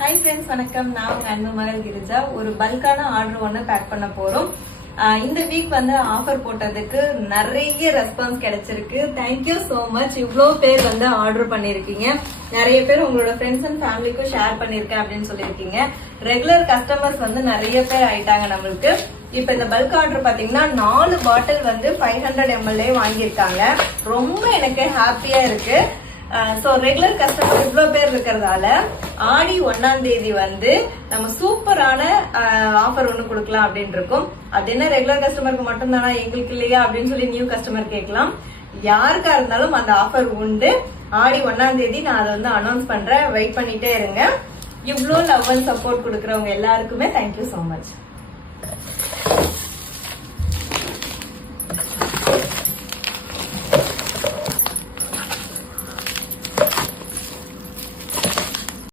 Hi friends, வணக்கம். நான் உங்க அன்பு மகள் கிரிஜா. ஒரு பல்கான ஆர்டர் ஒன்று பேக் பண்ண போறோம். இந்த வீக் வந்து ஆஃபர் போட்டதுக்கு நிறைய ரெஸ்பான்ஸ் கிடைச்சிருக்கு. Thank you so much. இவ்வளோ பேர் வந்து ஆர்டர் பண்ணிருக்கீங்க. நிறைய பேர் உங்களோட ஃப்ரெண்ட்ஸ் அண்ட் ஃபேமிலிக்கும் ஷேர் பண்ணிருக்கேன் அப்படின்னு சொல்லியிருக்கீங்க. ரெகுலர் கஸ்டமர்ஸ் வந்து நிறைய பேர் ஆயிட்டாங்க நம்மளுக்கு. இப்ப இந்த பல்க் ஆர்டர் பாத்தீங்கன்னா 4 பாட்டில் வந்து 500 ml வாங்கியிருக்காங்க. ரொம்ப எனக்கு ஹாப்பியா இருக்கு. சோ ரெகுலர் கஸ்டமர் இவ்வளவு பேர் இருக்கிறதால ஆடி 1ஆம் தேதி வந்து நம்ம சூப்பரான ஆஃபர் ஒண்ணு கொடுக்கலாம் அப்படின்னு இருக்கும். அது என்ன ரெகுலர் கஸ்டமருக்கு மட்டும் தானா, எங்களுக்கு இல்லையா அப்படின்னு சொல்லி நியூ கஸ்டமர் கேட்கலாம். யாருக்கா இருந்தாலும் அந்த ஆஃபர் உண்டு. ஆடி 1ஆம் தேதி நான் அதை வந்து அனௌன்ஸ் பண்றேன். வெயிட் பண்ணிட்டே இருங்க. இவ்வளோ லவ் அண்ட் சப்போர்ட் கொடுக்கறவங்க எல்லாருக்குமே தேங்க்யூ சோ மச்.